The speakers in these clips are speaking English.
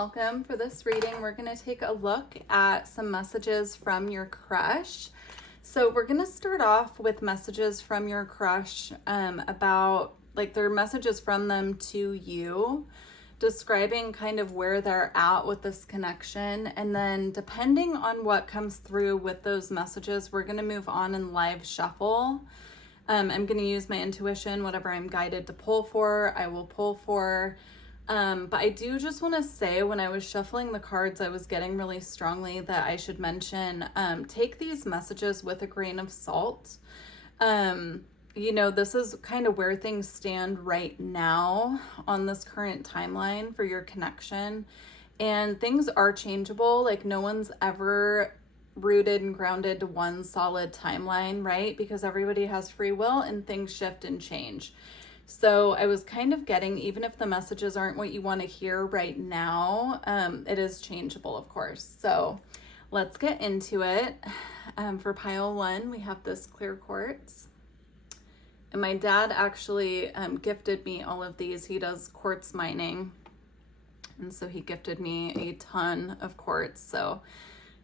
welcome. For this reading, we're going to take a look at some messages from your crush. So we're going to start off with messages from your crush about, like, their messages from them to you, describing kind of where they're at with this connection. And then depending on what comes through with those messages, we're going to move on and live shuffle. I'm going to use my intuition, whatever I'm guided to pull for, I will pull for. But I do just want to say, when I was shuffling the cards, I was getting really strongly that I should mention, take these messages with a grain of salt. You know, this is kind of where things stand right now on this current timeline for your connection. And things are changeable. Like, no one's ever rooted and grounded to one solid timeline, right? Because everybody has free will and things shift and change. So I was kind of getting, even if the messages aren't what you want to hear right now, it is changeable, of course. So let's get into it. For pile one, we have this clear quartz. And my dad actually gifted me all of these. He does quartz mining. And so he gifted me a ton of quartz. So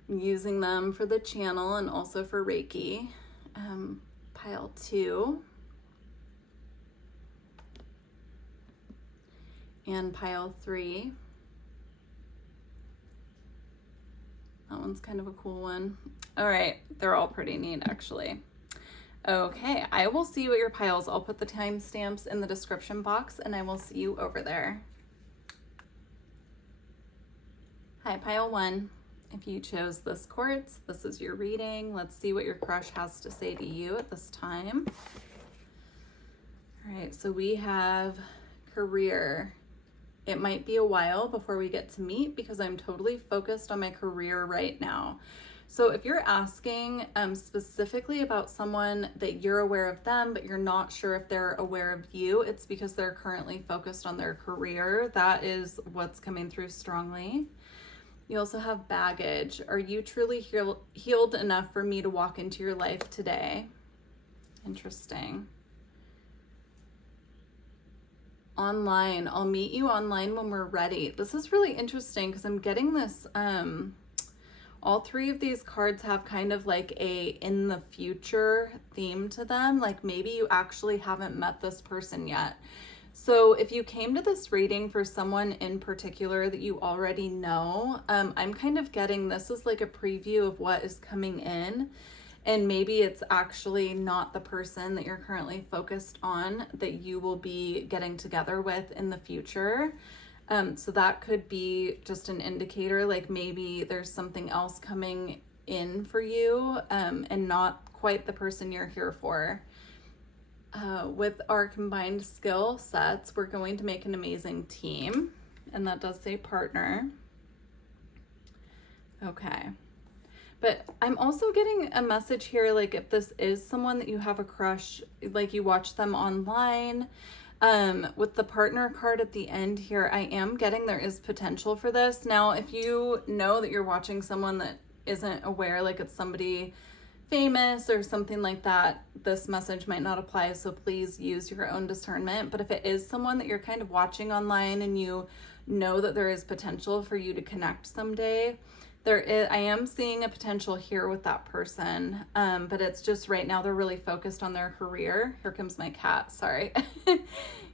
I'm using them for the channel and also for Reiki. Pile two. And pile three. That one's kind of a cool one. All right, they're all pretty neat, actually. Okay, I will see you at your piles. I'll put the timestamps in the description box and I will see you over there. Hi, pile one. If you chose this quartz, this is your reading. Let's see what your crush has to say to you at this time. All right, so we have career. It might be a while before we get to meet because I'm totally focused on my career right now. So if you're asking specifically about someone that you're aware of them, but you're not sure if they're aware of you, it's because they're currently focused on their career. That is what's coming through strongly. You also have baggage. Are you truly healed enough for me to walk into your life today? Interesting. Online. I'll meet you online when we're ready. This is really interesting because I'm getting this, all three of these cards have kind of like a in the future theme to them. Like, maybe you actually haven't met this person yet. So if you came to this reading for someone in particular that you already know, I'm kind of getting this is like a preview of what is coming in. And maybe it's actually not the person that you're currently focused on that you will be getting together with in the future. So that could be just an indicator, like maybe there's something else coming in for you and not quite the person you're here for. With our combined skill sets, we're going to make an amazing team. And that does say partner. Okay. But I'm also getting a message here, like if this is someone that you have a crush, like you watch them online, with the partner card at the end here, I am getting there is potential for this. Now, if you know that you're watching someone that isn't aware, like it's somebody famous or something like that, this message might not apply. So please use your own discernment. But if it is someone that you're kind of watching online and you know that there is potential for you to connect someday, I am seeing a potential here with that person, but it's just right now they're really focused on their career. Here comes my cat, sorry.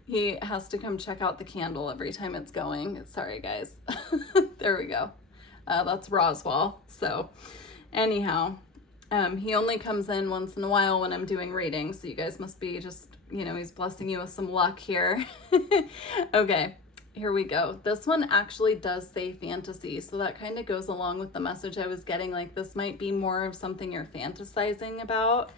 He has to come check out the candle every time it's going. Sorry, guys. There we go. That's Roswell. So anyhow, he only comes in once in a while when I'm doing readings, so you guys must be just, you know, he's blessing you with some luck here. Okay. Here we go. This one actually does say fantasy, so that kind of goes along with the message I was getting. Like, this might be more of something you're fantasizing about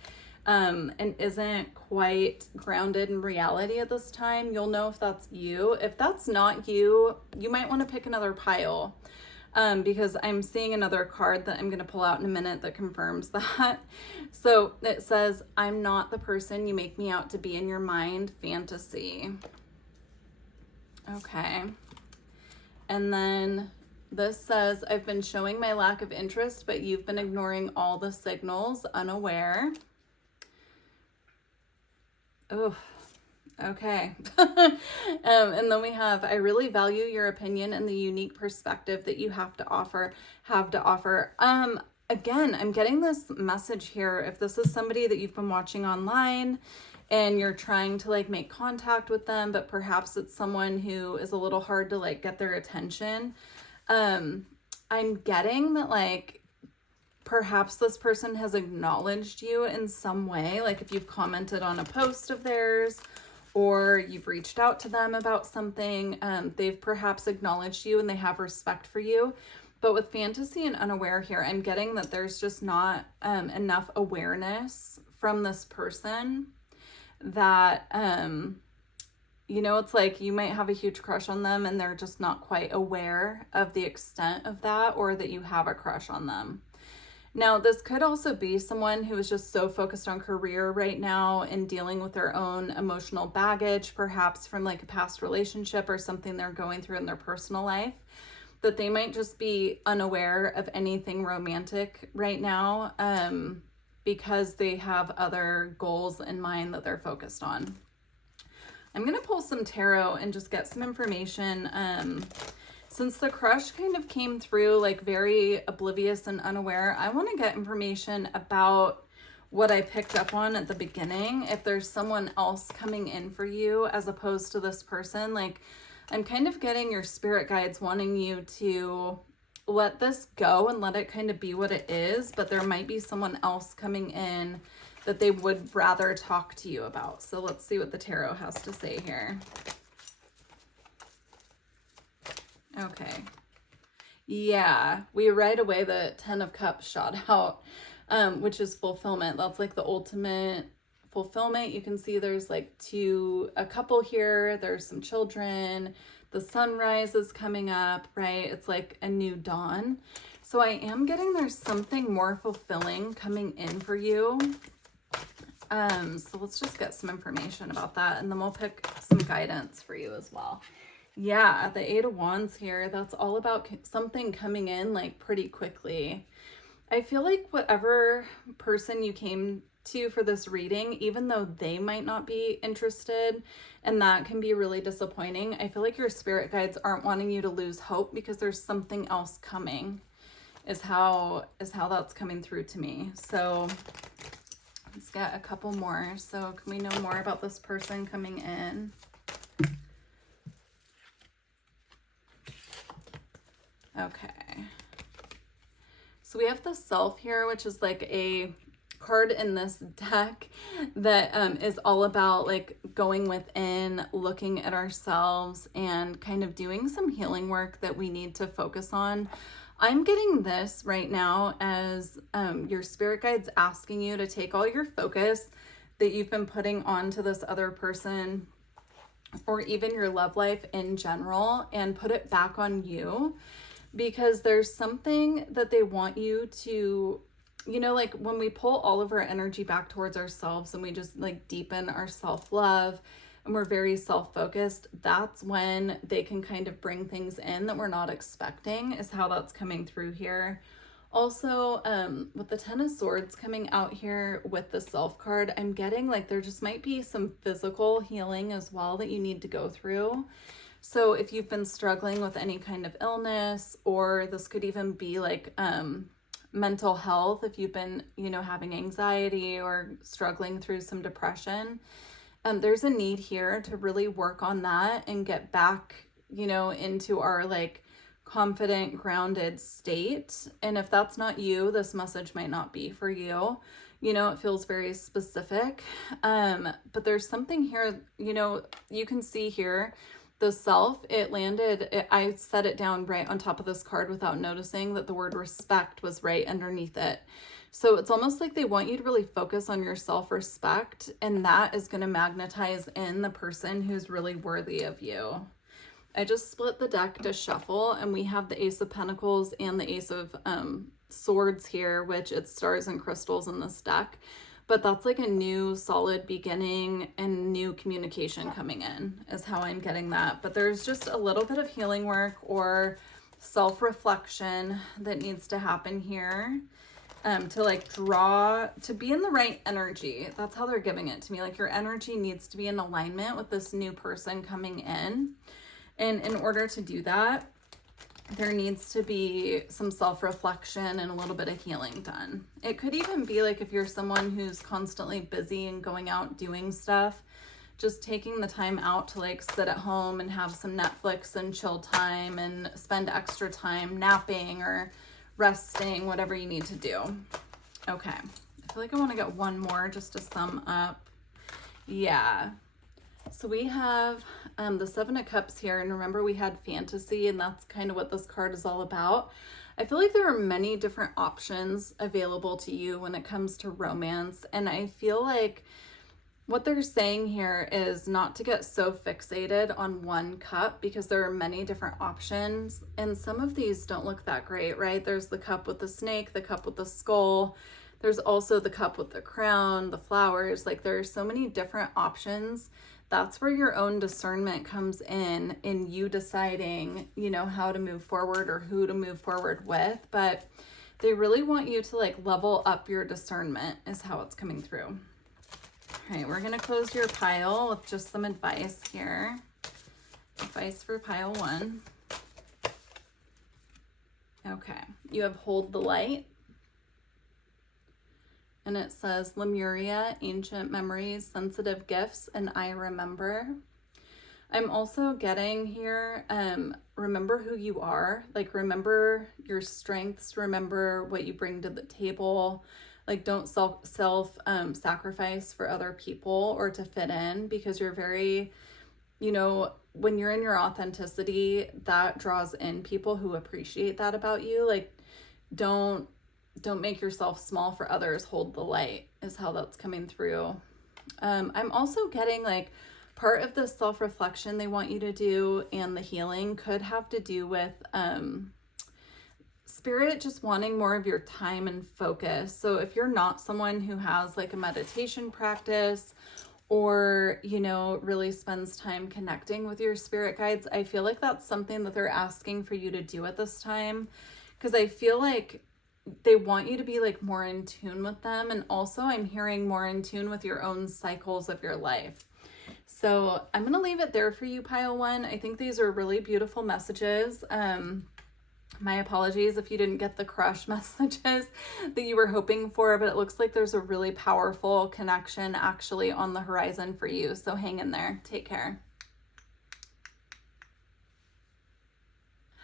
and isn't quite grounded in reality at this time. You'll know if that's you. If that's not you, you might want to pick another pile because I'm seeing another card that I'm going to pull out in a minute that confirms that. So it says, I'm not the person you make me out to be in your mind, fantasy. Okay. And then this says, I've been showing my lack of interest, but you've been ignoring all the signals, unaware. Oh, Okay. And then we have, I really value your opinion and the unique perspective that you have to offer. Again, I'm getting this message here. If this is somebody that you've been watching online and you're trying to like make contact with them, but perhaps it's someone who is a little hard to like get their attention. I'm getting that like perhaps this person has acknowledged you in some way, like if you've commented on a post of theirs or you've reached out to them about something, they've perhaps acknowledged you and they have respect for you. But with fantasy and unaware here, I'm getting that there's just not enough awareness from this person that, you know, it's like you might have a huge crush on them and they're just not quite aware of the extent of that, or that you have a crush on them. Now, this could also be someone who is just so focused on career right now and dealing with their own emotional baggage, perhaps from like a past relationship or something they're going through in their personal life, that they might just be unaware of anything romantic right now, because they have other goals in mind that they're focused on. I'm going to pull some tarot and just get some information. Since the crush kind of came through like very oblivious and unaware, I want to get information about what I picked up on at the beginning. If there's someone else coming in for you as opposed to this person, like I'm kind of getting your spirit guides wanting you to let this go and let it kind of be what it is, but there might be someone else coming in that they would rather talk to you about. So let's see what the tarot has to say here. Okay. Yeah, we right away, the 10 of Cups shot out, which is fulfillment. That's like the ultimate fulfillment. You can see there's like a couple here. There's some children. The sunrise is coming up, right? It's like a new dawn. So I am getting there's something more fulfilling coming in for you. So let's just get some information about that, and then we'll pick some guidance for you as well. Yeah, the 8 of Wands here, that's all about something coming in like pretty quickly. I feel like whatever person you came to for this reading, even though they might not be interested, and that can be really disappointing, I feel like your spirit guides aren't wanting you to lose hope because there's something else coming, is how that's coming through to me. So let's get a couple more. So can we know more about this person coming in? Okay. So we have the Self here, which is like a card in this deck that is all about like going within, looking at ourselves, and kind of doing some healing work that we need to focus on. I'm getting this right now as your spirit guides asking you to take all your focus that you've been putting onto this other person, or even your love life in general, and put it back on you. Because there's something that they want you to, you know, like when we pull all of our energy back towards ourselves and we just like deepen our self-love and we're very self-focused, that's when they can kind of bring things in that we're not expecting, is how that's coming through here. Also, with the 10 of Swords coming out here with the Self card, I'm getting like there just might be some physical healing as well that you need to go through. So if you've been struggling with any kind of illness, or this could even be like mental health, if you've been, you know, having anxiety or struggling through some depression, there's a need here to really work on that and get back, you know, into our like confident, grounded state. And if that's not you, this message might not be for you. You know, it feels very specific. But there's something here, you know, you can see here, the Self, I set it down right on top of this card without noticing that the word respect was right underneath it. So it's almost like they want you to really focus on your self-respect, and that is going to magnetize in the person who's really worthy of you. I just split the deck to shuffle, and we have the Ace of Pentacles and the Ace of Swords here, which it's stars and crystals in this deck. But that's like a new solid beginning and new communication coming in, is how I'm getting that. But there's just a little bit of healing work or self-reflection that needs to happen here. to like draw, to be in the right energy. That's how they're giving it to me. Like your energy needs to be in alignment with this new person coming in. And in order to do that, there needs to be some self-reflection and a little bit of healing done. It could even be like if you're someone who's constantly busy and going out doing stuff, just taking the time out to like sit at home and have some Netflix and chill time and spend extra time napping or resting, whatever you need to do. Okay, I feel like I want to get one more just to sum up. Yeah. So we have the Seven of Cups here, and remember we had fantasy, and that's kind of what this card is all about. I feel like there are many different options available to you when it comes to romance, and I feel like what they're saying here is not to get so fixated on one cup, because there are many different options, and some of these don't look that great, right? There's the cup with the snake, the cup with the skull. There's also the cup with the crown, the flowers. Like there are so many different options. That's where your own discernment comes in you deciding, you know, how to move forward or who to move forward with. But they really want you to like level up your discernment is how it's coming through. All right, we're going to close your pile with just some advice here. Advice for pile 1. Okay, you have Hold the Light. And it says Lemuria, Ancient Memories, Sensitive Gifts, and I Remember. I'm also getting here, remember who you are. Like remember your strengths, remember what you bring to the table. Like don't sacrifice for other people or to fit in, because you're very, you know, when you're in your authenticity, that draws in people who appreciate that about you. Like don't make yourself small for others. Hold the light is how that's coming through. I'm also getting like part of the self-reflection they want you to do and the healing could have to do with spirit just wanting more of your time and focus. So if you're not someone who has like a meditation practice or, you know, really spends time connecting with your spirit guides, I feel like that's something that they're asking for you to do at this time, because I feel like they want you to be like more in tune with them. And also I'm hearing more in tune with your own cycles of your life. So I'm going to leave it there for you, pile 1. I think these are really beautiful messages. My apologies if you didn't get the crush messages that you were hoping for, but it looks like there's a really powerful connection actually on the horizon for you. So hang in there. Take care.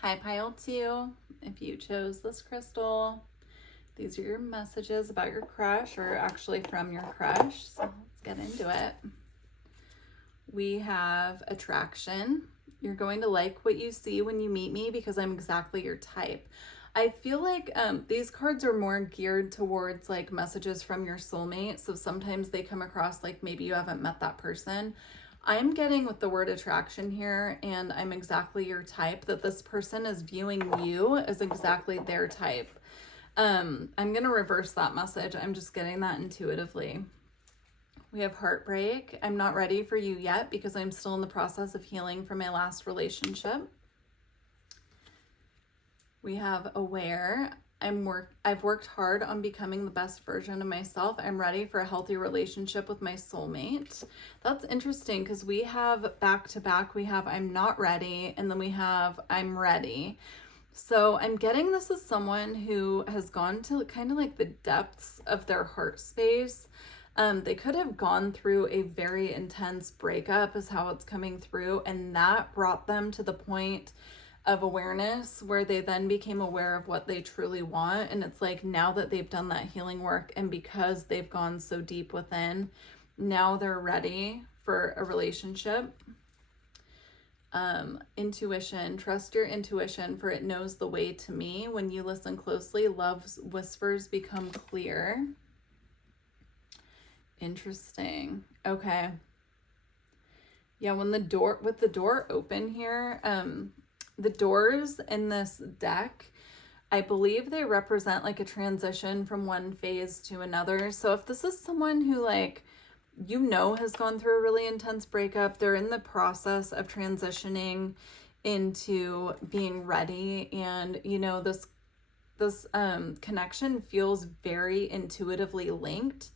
Hi, pile 2. If you chose this crystal, these are your messages about your crush, or actually from your crush. So let's get into it. We have attraction. You're going to like what you see when you meet me because I'm exactly your type. I feel like these cards are more geared towards like messages from your soulmate. So sometimes they come across like maybe you haven't met that person. I'm getting with the word attraction here, and I'm exactly your type, that this person is viewing you as exactly their type. I'm going to reverse that message. I'm just getting that intuitively. We have heartbreak. I'm not ready for you yet because I'm still in the process of healing from my last relationship. We have aware. I've worked hard on becoming the best version of myself. I'm ready for a healthy relationship with my soulmate. That's interesting because we have back to back, we have I'm not ready, and then we have I'm ready. So I'm getting this as someone who has gone to kind of like the depths of their heart space. They could have gone through a very intense breakup is how it's coming through, and that brought them to the point of awareness where they then became aware of what they truly want. And it's like now that they've done that healing work, and because they've gone so deep within, now they're ready for a relationship. Intuition. Trust your intuition, for it knows the way to me. When you listen closely, love's whispers become clear. Interesting. Okay. Yeah, when the door open here, the doors in this deck, I believe they represent like a transition from one phase to another. So if this is someone who like, you know, has gone through a really intense breakup, they're in the process of transitioning into being ready. And, you know, this this connection feels very intuitively linked.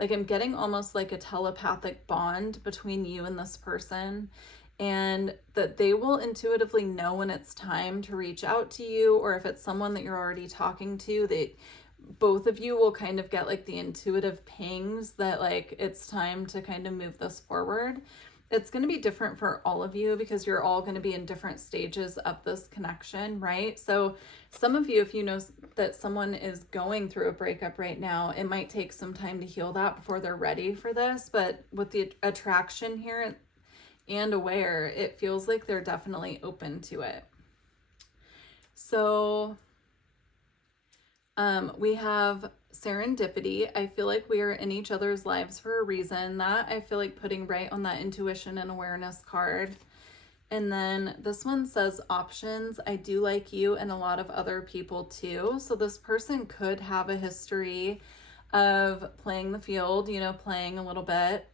Like I'm getting almost like a telepathic bond between you and this person, and that they will intuitively know when it's time to reach out to you, or if it's someone that you're already talking to, that both of you will kind of get like the intuitive pings that like it's time to kind of move this forward. It's going to be different for all of you because you're all going to be in different stages of this connection, right? So some of you, if you know that someone is going through a breakup right now, it might take some time to heal that before they're ready for this. But with the attraction here and aware, it feels like they're definitely open to it. So we have serendipity. I feel like we are in each other's lives for a reason. That I feel like putting right on that intuition and awareness card. And then this one says options. I do like you and a lot of other people too. So this person could have a history of playing the field, you know, playing a little bit.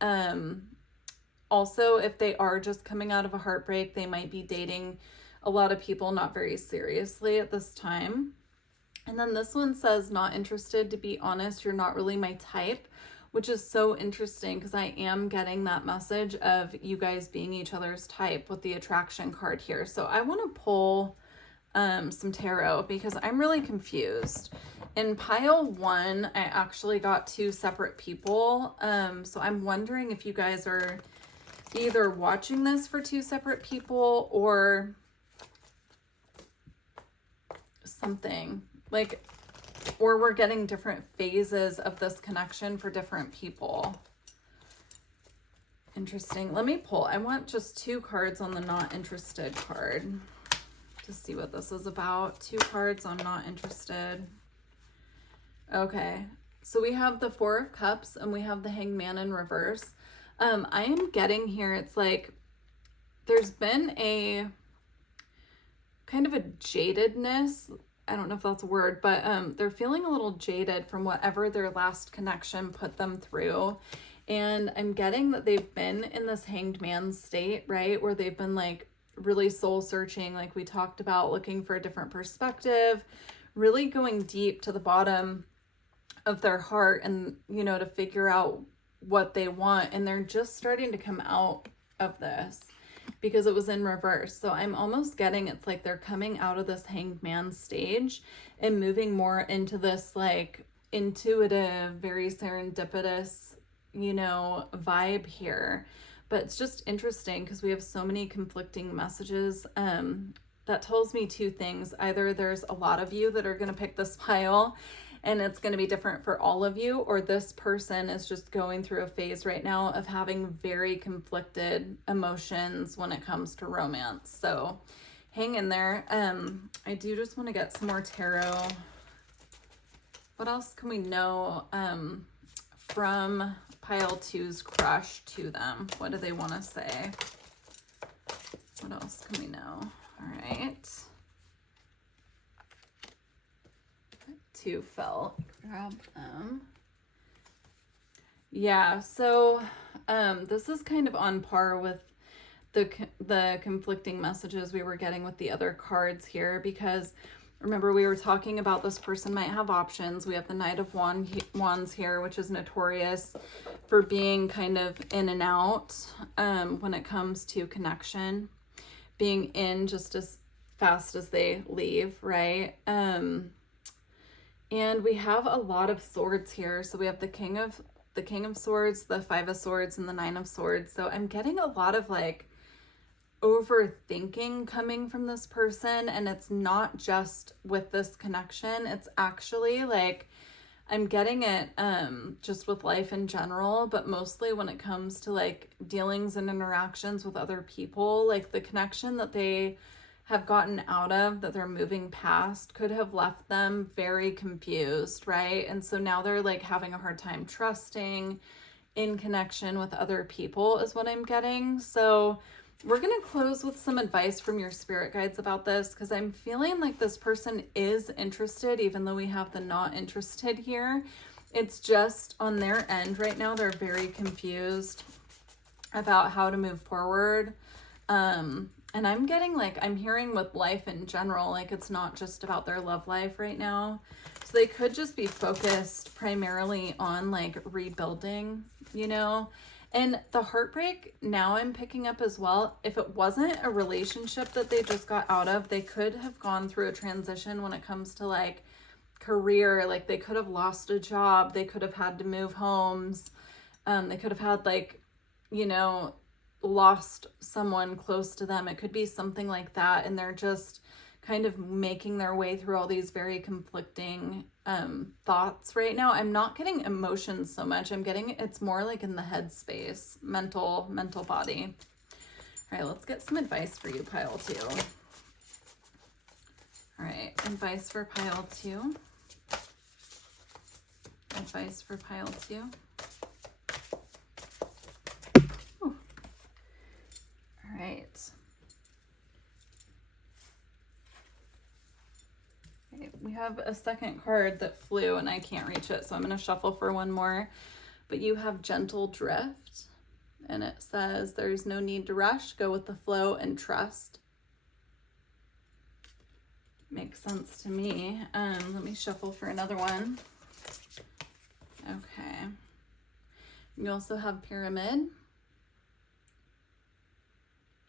Also, if they are just coming out of a heartbreak, they might be dating a lot of people not very seriously at this time. And then this one says, not interested, to be honest, you're not really my type, which is so interesting because I am getting that message of you guys being each other's type with the attraction card here. So I want to pull some tarot because I'm really confused. In pile 1, I actually got 2 separate people. So I'm wondering if you guys are either watching this for 2 separate people or something. Like, or we're getting different phases of this connection for different people. Interesting. Let me pull. I want just 2 cards on the not interested card to see what this is about. 2 cards on not interested. Okay. So we have the 4 of Cups and we have the Hangman in reverse. I am getting here, it's like there's been a kind of a jadedness. I don't know if that's a word, but they're feeling a little jaded from whatever their last connection put them through. And I'm getting that they've been in this hanged man state, right? Where they've been like really soul searching, like we talked about, looking for a different perspective, really going deep to the bottom of their heart and, you know, to figure out what they want. And they're just starting to come out of this because it was in reverse. So I'm almost getting it's like they're coming out of this hanged man stage and moving more into this like intuitive, very serendipitous, you know, vibe here. But it's just interesting because we have so many conflicting messages. That tells me 2 things. Either there's a lot of you that are going to pick this pile and it's going to be different for all of you, or this person is just going through a phase right now of having very conflicted emotions when it comes to romance. So hang in there. I do just want to get some more tarot. What else can we know from pile 2's crush to them? What do they want to say? What else can we know? All right. 2 fell. Grab them. Yeah, so this is kind of on par with the conflicting messages we were getting with the other cards here, because remember we were talking about this person might have options. We have the Knight of Wands here, which is notorious for being kind of in and out when it comes to connection, being in just as fast as they leave, right? And we have a lot of swords here. So we have the King of Swords, the 5 of Swords, and the 9 of Swords. So I'm getting a lot of like overthinking coming from this person, and it's not just with this connection. It's actually like I'm getting it just with life in general, but mostly when it comes to like dealings and interactions with other people, like the connection that they have gotten out of, that they're moving past, could have left them very confused, right? And so now they're like having a hard time trusting in connection with other people is what I'm getting. So we're going to close with some advice from your spirit guides about this, because I'm feeling like this person is interested, even though we have the not interested here. It's just on their end right now, they're very confused about how to move forward. And I'm getting like, I'm hearing with life in general, like it's not just about their love life right now. So they could just be focused primarily on like rebuilding, you know? And the heartbreak now I'm picking up as well. If it wasn't a relationship that they just got out of, they could have gone through a transition when it comes to like career. Like they could have lost a job. They could have had to move homes. They could have had like, you know, lost someone close to them. It could be something like that. And they're just kind of making their way through all these very conflicting thoughts right now. I'm not getting emotions so much. I'm getting, it's more like in the head space, mental body. All right, let's get some advice for you, pile 2. All right, advice for pile 2. Advice for pile 2. All right. Okay, we have a second card that flew and I can't reach it, so I'm going to shuffle for one more. But you have gentle drift, and it says there's no need to rush, go with the flow and trust. Makes sense to me. Let me shuffle for another one. Okay. You also have pyramid,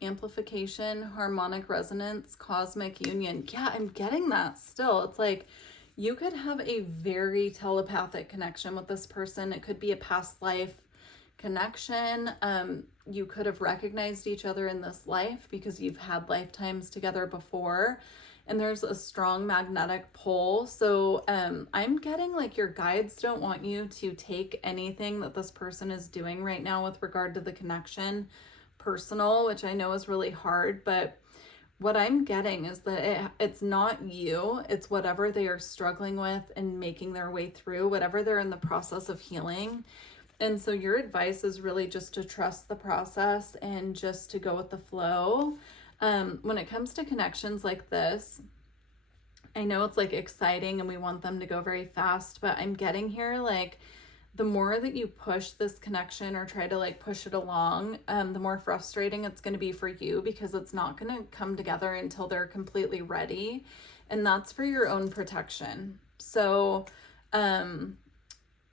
amplification, harmonic resonance, cosmic union. Yeah, I'm getting that still. It's like you could have a very telepathic connection with this person. It could be a past life connection. You could have recognized each other in this life because you've had lifetimes together before. And there's a strong magnetic pull. So I'm getting like your guides don't want you to take anything that this person is doing right now with regard to the connection personal, which I know is really hard, but what I'm getting is that it's not you, it's whatever they are struggling with and making their way through, whatever they're in the process of healing. And so your advice is really just to trust the process and just to go with the flow. When it comes to connections like this, I know it's like exciting and we want them to go very fast, but I'm getting here like the more that you push this connection or try to like push it along, the more frustrating it's going to be for you because it's not going to come together until they're completely ready. And that's for your own protection. So,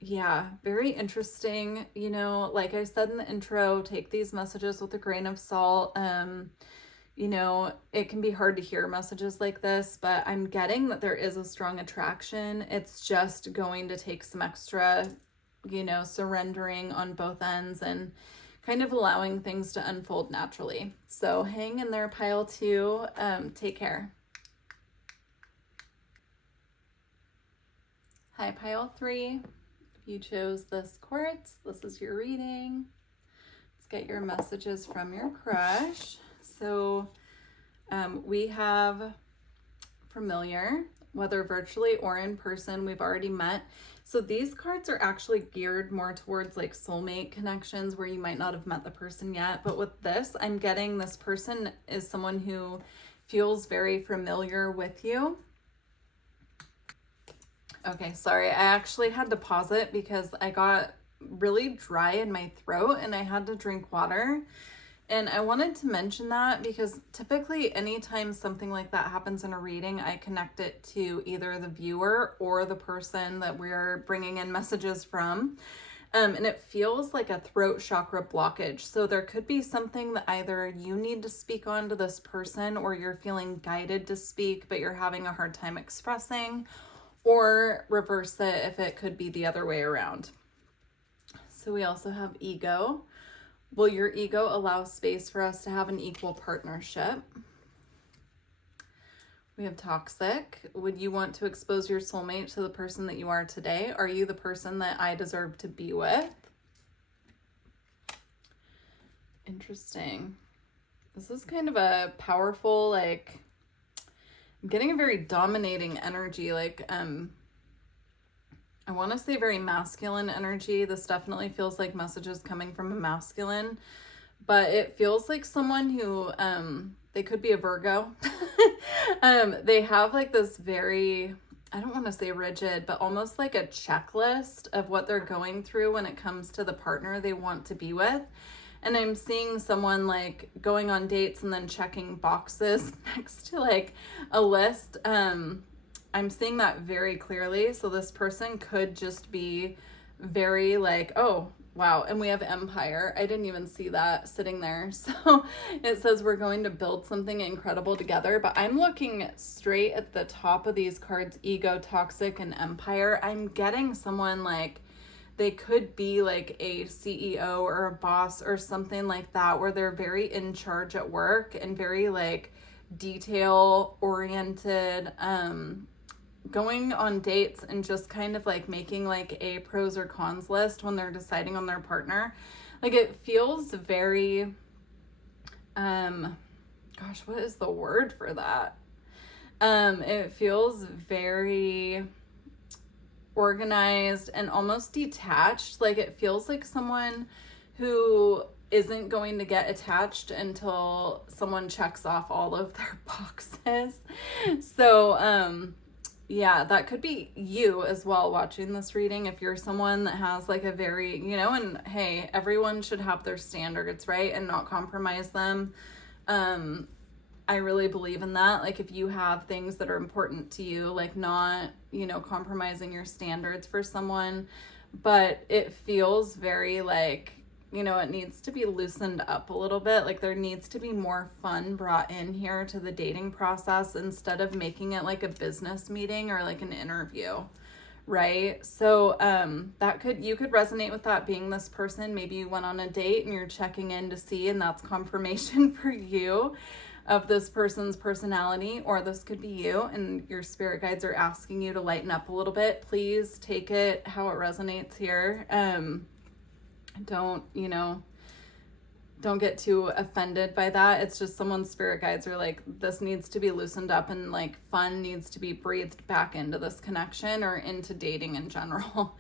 yeah, very interesting. You know, like I said in the intro, take these messages with a grain of salt. You know, it can be hard to hear messages like this, but I'm getting that there is a strong attraction. It's just going to take some extra, you know, surrendering on both ends and kind of allowing things to unfold naturally. So hang in there, pile 2. Take care. Hi, pile 3. If you chose this quartz, this is your reading. Let's get your messages from your crush. So we have familiar, whether virtually or in person, we've already met. So these cards are actually geared more towards like soulmate connections where you might not have met the person yet. But with this, I'm getting this person is someone who feels very familiar with you. Okay, sorry. I actually had to pause it because I got really dry in my throat and I had to drink water. And I wanted to mention that because typically anytime something like that happens in a reading, I connect it to either the viewer or the person that we're bringing in messages from. And it feels like a throat chakra blockage. So there could be something that either you need to speak on to this person or you're feeling guided to speak, but you're having a hard time expressing, or reverse it if it could be the other way around. So we also have ego. Will your ego allow space for us to have an equal partnership? We have toxic. Would you want to expose your soulmate to the person that you are today? Are you the person that I deserve to be with? Interesting. This is kind of a powerful, like, I'm getting a very dominating energy, like, I want to say very masculine energy. This definitely feels like messages coming from a masculine, but it feels like someone who, they could be a Virgo. They have like this very, I don't want to say rigid, but almost like a checklist of what they're going through when it comes to the partner they want to be with. And I'm seeing someone like going on dates and then checking boxes next to like a list. I'm seeing that very clearly. So this person could just be very like, oh, wow. And we have Empire. I didn't even see that sitting there. So it says we're going to build something incredible together. But I'm looking straight at the top of these cards, Ego, Toxic, and Empire. I'm getting someone like, they could be like a CEO or a boss or something like that, where they're very in charge at work and very like detail oriented, going on dates and just kind of like making like a pros or cons list when they're deciding on their partner. Like it feels very, gosh, what is the word for that? It feels very organized and almost detached. Like it feels like someone who isn't going to get attached until someone checks off all of their boxes. So, yeah, that could be you as well watching this reading. If you're someone that has like a very, you know, and hey, everyone should have their standards, right? And not compromise them. I really believe in that. Like if you have things that are important to you, like not, you know, compromising your standards for someone, but it feels very like, you know, it needs to be loosened up a little bit. Like there needs to be more fun brought in here to the dating process instead of making it like a business meeting or like an interview, right? So you could resonate with that being this person. Maybe you went on a date and you're checking in to see, and that's confirmation for you of this person's personality, or this could be you and your spirit guides are asking you to lighten up a little bit. Please take it how it resonates here. Don't get too offended by that. It's just someone's spirit guides are like, this needs to be loosened up and like fun needs to be breathed back into this connection or into dating in general.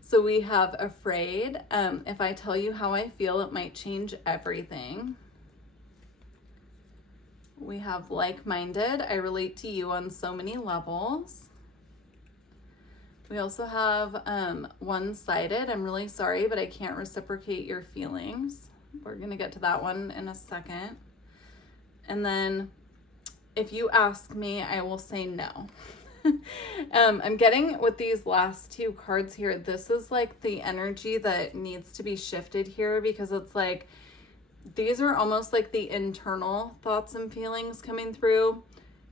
So we have Afraid. If I tell you how I feel, it might change everything. We have Like-Minded. I relate to you on so many levels. We also have One-Sided. I'm really sorry, but I can't reciprocate your feelings. We're going to get to that one in a second. And then if you ask me, I will say no. I'm getting with these last two cards here, this is like the energy that needs to be shifted here, because it's like, these are almost like the internal thoughts and feelings coming through.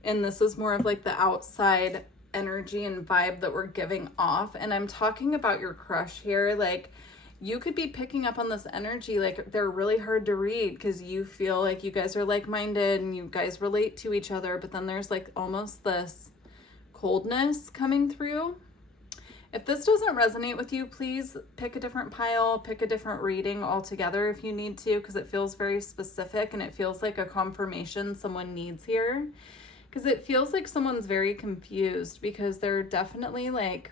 And this is more of like the outside energy and vibe that we're giving off. And I'm talking about your crush here. Like you could be picking up on this energy. Like they're really hard to read because you feel like you guys are like-minded and you guys relate to each other. But then there's like almost this coldness coming through. If this doesn't resonate with you, please pick a different pile, pick a different reading altogether if you need to, because it feels very specific and it feels like a confirmation someone needs here. Because it feels like someone's very confused, because they're definitely like,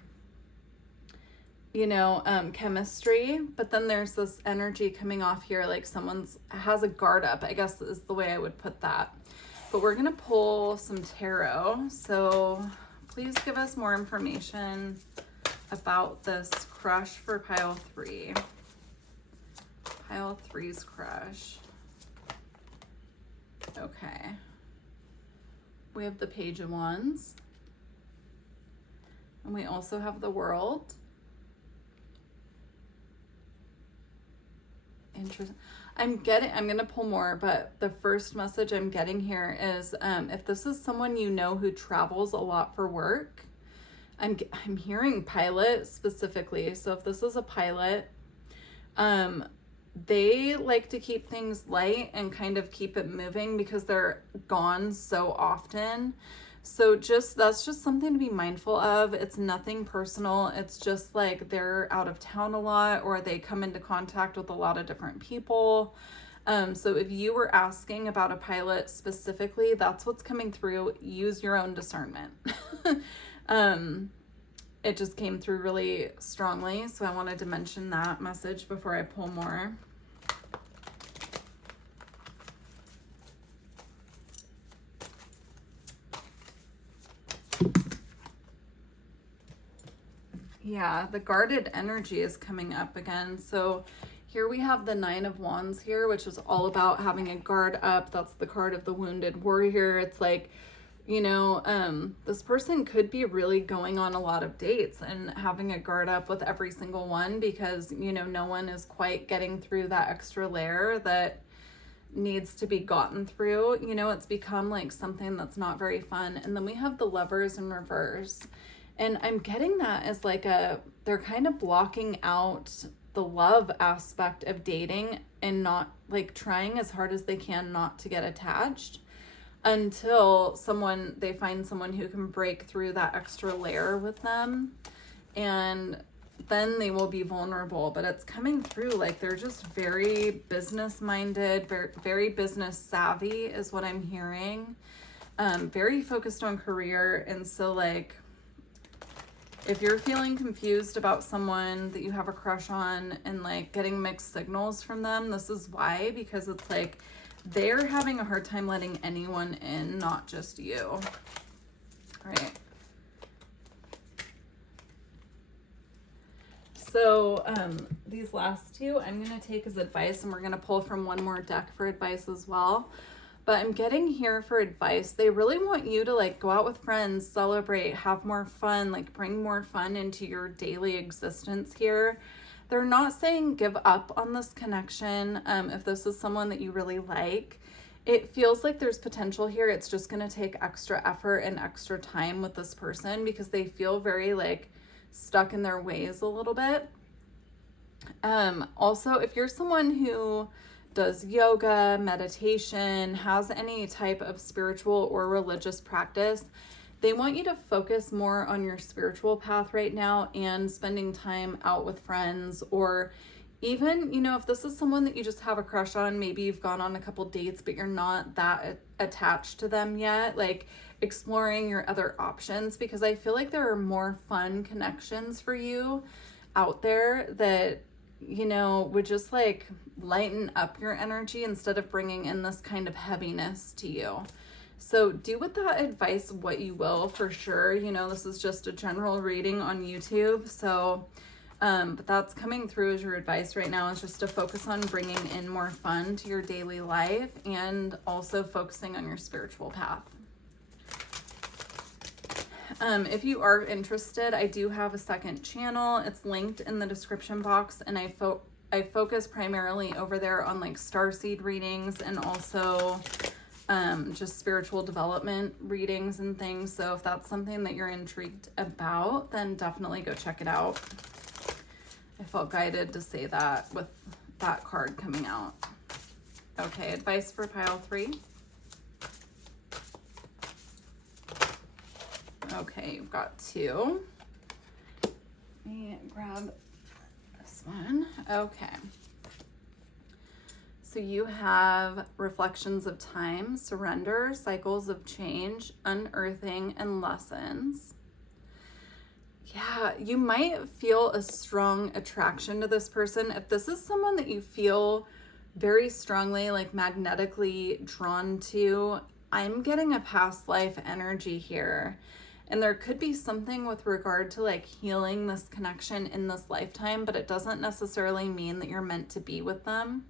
you know, chemistry, but then there's this energy coming off here like someone's has a guard up, I guess is the way I would put that. But we're going to pull some tarot. So please give us more information about this crush for pile 3. Pile 3's crush. Okay. We have the Page of Wands. And we also have the World. Interesting. I'm going to pull more, but the first message I'm getting here is if this is someone you know who travels a lot for work, I'm hearing pilot specifically. So if this is a pilot, they like to keep things light and kind of keep it moving because they're gone so often. So that's just something to be mindful of. It's nothing personal. It's just like they're out of town a lot, or they come into contact with a lot of different people. So if you were asking about a pilot specifically, that's what's coming through. Use your own discernment. It just came through really strongly, so I wanted to mention that message before I pull more. Yeah, the guarded energy is coming up again. So Here we have the Nine of Wands here, which is all about having a guard up. That's the card of the wounded warrior. It's like, you know, this person could be really going on a lot of dates and having a guard up with every single one because, you know, no one is quite getting through that extra layer that needs to be gotten through. You know, it's become like something that's not very fun. And then we have the Lovers in reverse. And I'm getting that as like they're kind of blocking out the love aspect of dating and not like trying as hard as they can not to get attached until they find someone who can break through that extra layer with them, and then they will be vulnerable. But it's coming through like they're just very business minded, very, very business savvy is what I'm hearing. Very focused on career. And so like, if you're feeling confused about someone that you have a crush on and like getting mixed signals from them, this is why, because it's like they're having a hard time letting anyone in, not just you. All right. So these last two I'm going to take as advice, and we're going to pull from one more deck for advice as well. But I'm getting here for advice. They really want you to like go out with friends, celebrate, have more fun, like bring more fun into your daily existence here. They're not saying give up on this connection. If this is someone that you really like, it feels like there's potential here. It's just going to take extra effort and extra time with this person because they feel very like stuck in their ways a little bit. Also, if you're someone who does yoga, meditation, has any type of spiritual or religious practice, they want you to focus more on your spiritual path right now and spending time out with friends, or even, you know, if this is someone that you just have a crush on, maybe you've gone on a couple dates, but you're not that attached to them yet, like exploring your other options, because I feel like there are more fun connections for you out there that, you know, would just like lighten up your energy instead of bringing in this kind of heaviness to you. So do with that advice what you will, for sure. You know, this is just a general reading on YouTube. So, but that's coming through as your advice right now, is just to focus on bringing in more fun to your daily life and also focusing on your spiritual path. If you are interested, I do have a second channel. It's linked in the description box, and I focus primarily over there on like starseed readings and also just spiritual development readings and things. So if that's something that you're intrigued about, then definitely go check it out. I felt guided to say that with that card coming out. Okay, advice for pile 3. Okay, you've got 2. Let me grab this one. Okay. So you have reflections of time, surrender, cycles of change, unearthing, and lessons. Yeah, you might feel a strong attraction to this person. If this is someone that you feel very strongly, like magnetically drawn to, I'm getting a past life energy here. And there could be something with regard to like healing this connection in this lifetime, but it doesn't necessarily mean that you're meant to be with them.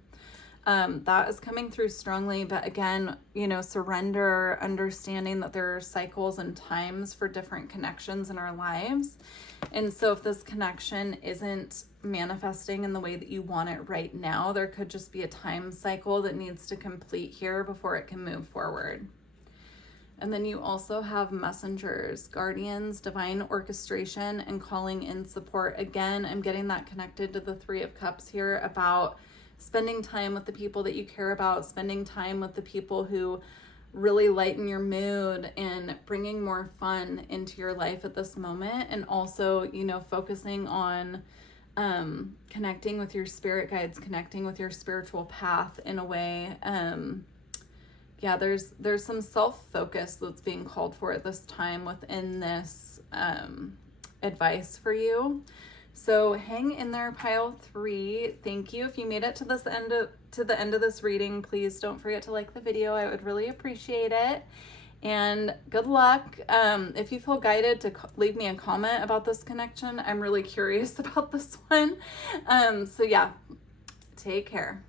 That is coming through strongly. But again, you know, surrender, understanding that there are cycles and times for different connections in our lives. And so if this connection isn't manifesting in the way that you want it right now, there could just be a time cycle that needs to complete here before it can move forward. And then you also have messengers, guardians, divine orchestration, and calling in support. Again, I'm getting that connected to the 3 of Cups here about spending time with the people that you care about, spending time with the people who really lighten your mood and bringing more fun into your life at this moment. And also, you know, focusing on connecting with your spirit guides, connecting with your spiritual path in a way. Yeah, there's some self-focus that's being called for at this time within this advice for you. So hang in there, pile 3. Thank you. If you made it to the end of this reading, please don't forget to like the video. I would really appreciate it. And good luck. If you feel guided to leave me a comment about this connection, I'm really curious about this one. So yeah, Take care.